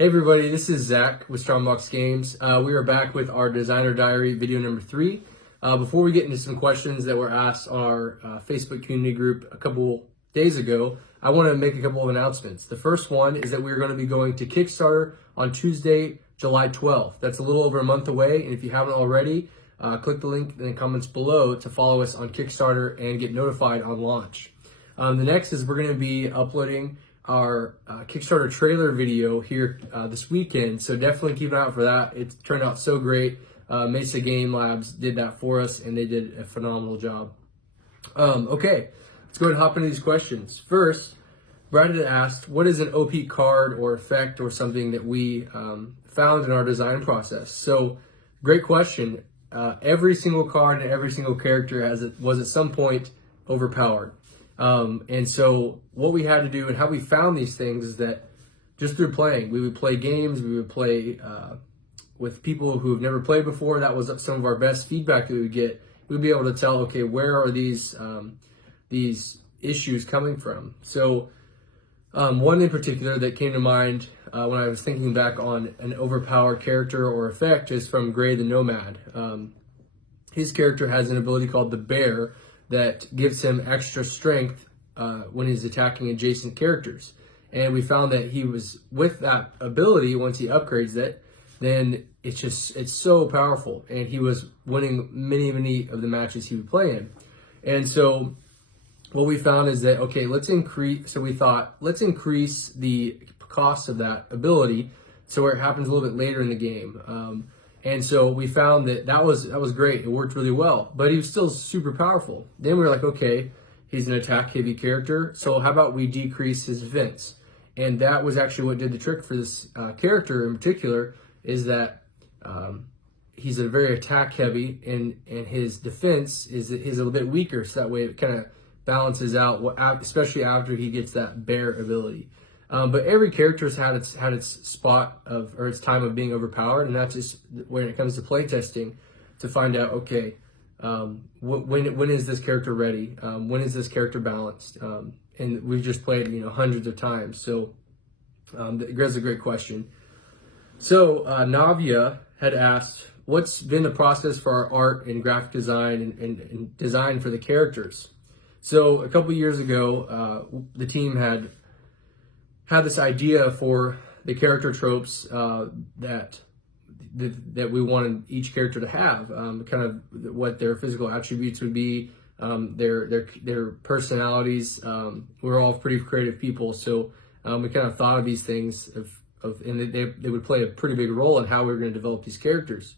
Hey everybody, this is Zach with Strongbox Games. We are back with our Designer Diary video number 3. Before we get into some questions that were asked on our Facebook community group a couple days ago, I want to make a couple of announcements. The first one is that we're going to be going to Kickstarter on Tuesday, July 12th. That's a little over a month away, and if you haven't already, click the link in the comments below to follow us on Kickstarter and get notified on launch. The next is we're going to be uploading our Kickstarter trailer video here this weekend, so definitely keep an eye out for that. It turned out so great. Mesa Game Labs did that for us, and they did a phenomenal job. Okay, let's go ahead and hop into these questions. First, Brad had asked, what is an OP card or effect or something that we found in our design process? So, great question. Every single card and every single character was at some point overpowered. And so what we had to do and how we found these things is that just through playing, we would play games, we would play with people who have never played before. That was some of our best feedback that we would get. We'd be able to tell, okay, where are these issues coming from? So one in particular that came to mind when I was thinking back on an overpowered character or effect is from Gray the Nomad. His character has an ability called the Bear that gives him extra strength when he's attacking adjacent characters. And we found that he was, with that ability, once he upgrades it, then it's so powerful. And he was winning many of the matches he would play in. And so what we found is that, okay, let's increase the cost of that ability so where it happens a little bit later in the game. And so we found that was great. It worked really well, but he was still super powerful. Then we were like, okay, he's an attack heavy character, so how about we decrease his defense? And that was actually what did the trick for this character in particular, is that he's a very attack heavy, and his defense is a little bit weaker, so that way it kind of balances out, especially after he gets that bear ability. But every character's had its spot or its time of being overpowered, and that's just when it comes to playtesting to find out, okay, when is this character ready? When is this character balanced? And we've just played hundreds of times, so that's a great question. So Navia had asked, what's been the process for our art and graphic design and design for the characters? So a couple years ago, the team had this idea for the character tropes that we wanted each character to have, kind of what their physical attributes would be, their personalities. We're all pretty creative people, so we kind of thought of these things and they would play a pretty big role in how we were going to develop these characters.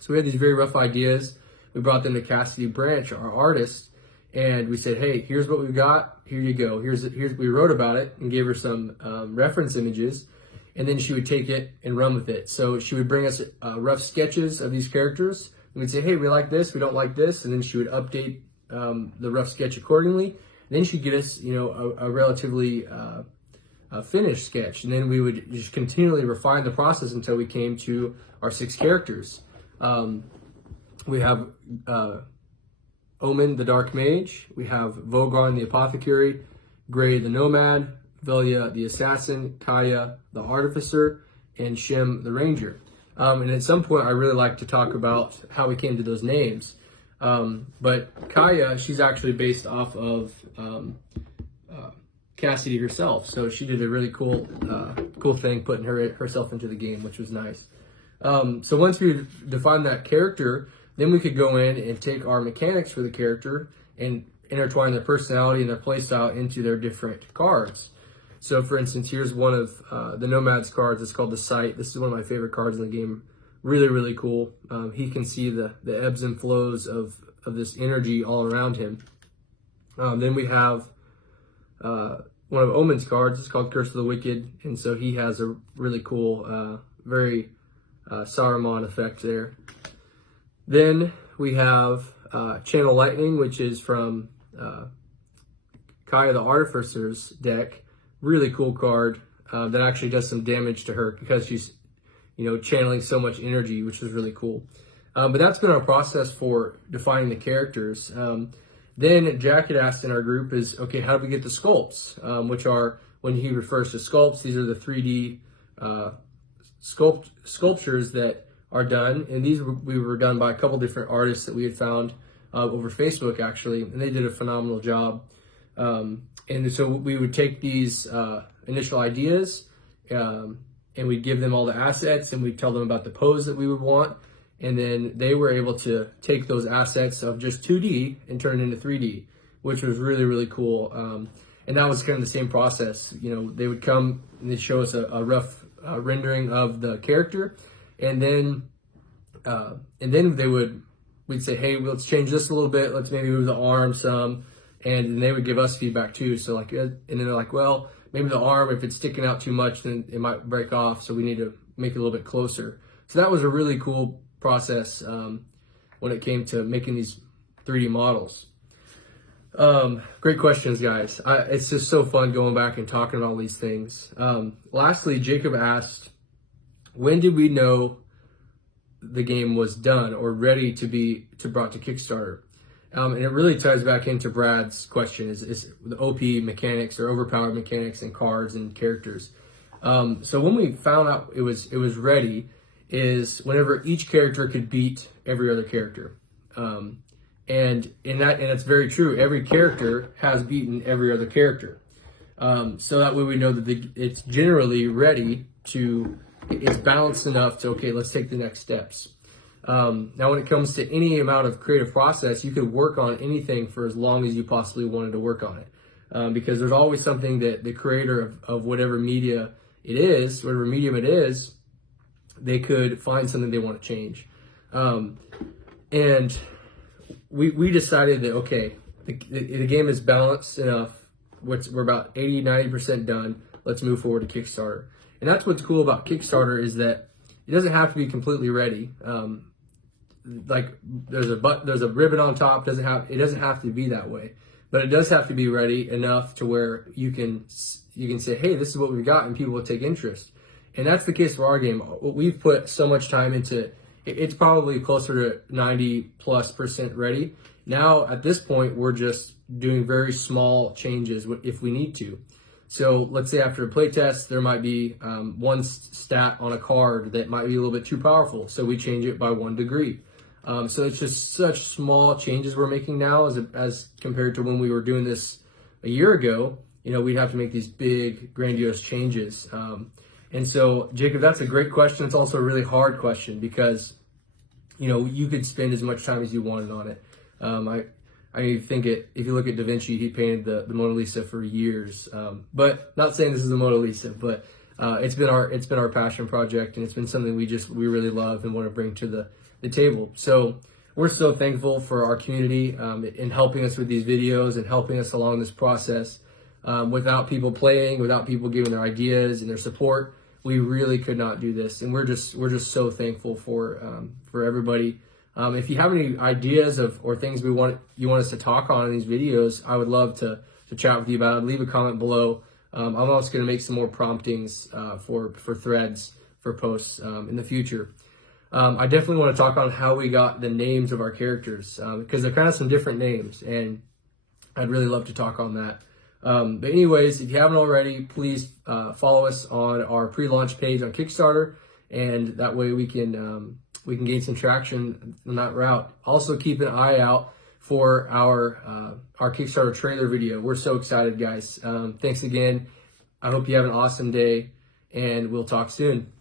So we had these very rough ideas. We brought them to Cassidy Branch, our artist, and we said, hey, here's what we've got. Here you go. We wrote about it and gave her some reference images, and then she would take it and run with it. So she would bring us rough sketches of these characters, and we'd say, hey, we like this, we don't like this, and then she would update the rough sketch accordingly. And then she'd give us, a relatively finished sketch, and then we would just continually refine the process until we came to our 6 characters. We have Omen the Dark Mage, we have Vogon the Apothecary, Gray the Nomad, Velia the Assassin, Kaya the Artificer, and Shem the Ranger. And at some point I really like to talk about how we came to those names. But Kaya, she's actually based off of Cassidy herself, so she did a really cool thing putting herself into the game, which was nice. So once we defined that character, then we could go in and take our mechanics for the character and intertwine their personality and their playstyle into their different cards. So for instance, here's one of the Nomad's cards. It's called the Sight. This is one of my favorite cards in the game. Really cool. He can see the ebbs and flows of this energy all around him. Then we have one of Omen's cards. It's called Curse of the Wicked, and so he has a really cool, very Saruman effect there. Then we have Channel Lightning, which is from Kaya the Artificer's deck. Really cool card that actually does some damage to her because she's, channeling so much energy, which is really cool. But that's been our process for defining the characters. Then Jack had asked in our group is, okay, how do we get the sculpts? Which are, when he refers to sculpts, these are the 3D sculptures that are done, and we were done by a couple different artists that we had found over Facebook actually, and they did a phenomenal job. And so we would take these initial ideas, and we'd give them all the assets, and we'd tell them about the pose that we would want, and then they were able to take those assets of just 2D and turn it into 3D, which was really, really cool. And that was kind of the same process. You know, they would come and they'd show us a rough rendering of the character, and then we'd say, hey, let's change this a little bit. Let's maybe move the arm some, and they would give us feedback too. So like, and then they're like, well, maybe the arm, if it's sticking out too much, then it might break off. So we need to make it a little bit closer. So that was a really cool process when it came to making these 3D models. Great questions, guys. It's just so fun going back and talking about all these things. Lastly, Jacob asked, when did we know the game was done or ready to be brought to Kickstarter? And it really ties back into Brad's question, is the OP mechanics or overpowered mechanics and cards and characters. So when we found out it was ready is whenever each character could beat every other character. And it's very true. Every character has beaten every other character. So that way we know that it's generally ready to, it's balanced enough to, okay, let's take the next steps. Now, when it comes to any amount of creative process, you could work on anything for as long as you possibly wanted to work on it. Because there's always something that the creator of whatever media it is, whatever medium it is, they could find something they want to change. And we decided that, okay, the game is balanced enough. We're about 80-90% done. Let's move forward to Kickstarter. And that's what's cool about Kickstarter, is that it doesn't have to be completely ready. Like there's a ribbon on top. It doesn't have to be that way, but it does have to be ready enough to where you can say, hey, this is what we've got, and people will take interest. And that's the case for our game. We've put so much time into. It's probably closer to 90+% ready. Now, at this point, we're just doing very small changes if we need to. So let's say after a playtest, there might be one stat on a card that might be a little bit too powerful. So we change it by 1 degree. So it's just such small changes we're making now as compared to when we were doing this a year ago. You know, we'd have to make these big, grandiose changes. And so, Jacob, that's a great question. It's also a really hard question because, you know, you could spend as much time as you wanted on it. I think if you look at Da Vinci, he painted the Mona Lisa for years. But not saying this is the Mona Lisa, but it's been our passion project, and it's been something we really love and want to bring to the table. So we're so thankful for our community in helping us with these videos and helping us along this process. Without people playing, without people giving their ideas and their support, we really could not do this. And we're just so thankful for everybody. If you have any ideas or things you want us to talk on in these videos, I would love to chat with you about it. Leave a comment below. I'm also going to make some more promptings for threads for posts in the future. I definitely want to talk on how we got the names of our characters because they're kind of some different names, and I'd really love to talk on that. But anyways, if you haven't already, please follow us on our pre-launch page on Kickstarter, and that way we can gain some traction on that route. Also, keep an eye out for our Kickstarter trailer video. We're so excited, guys. Thanks again. I hope you have an awesome day, and we'll talk soon.